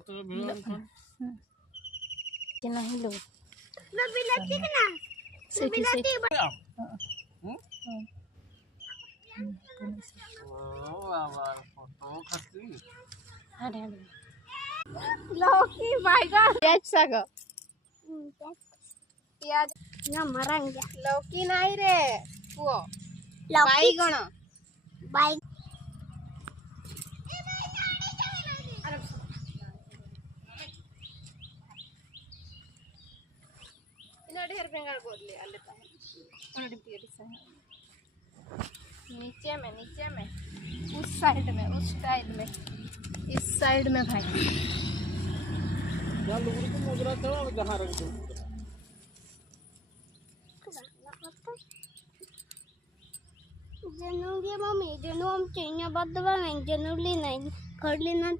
तो भिड़ो कि नहीं लो मैं बिलाती के ना से बिलाती ओ आवार फोटो खसली अरे लौकी बैगन प्याज साग प्याज ना मरंगे लौकी नहीं रे पुओ लौकी बैगण बाइक ढेर बेंगल बोल ले लेता है नीचे में उस साइड में उस साइड में इस साइड में भाई या लोगों को मोगरा चढ़ा जहां रख दो जनूंगी मम्मी जनू हम चीनिया बदवा नहीं जनूली नहीं खड़ली ना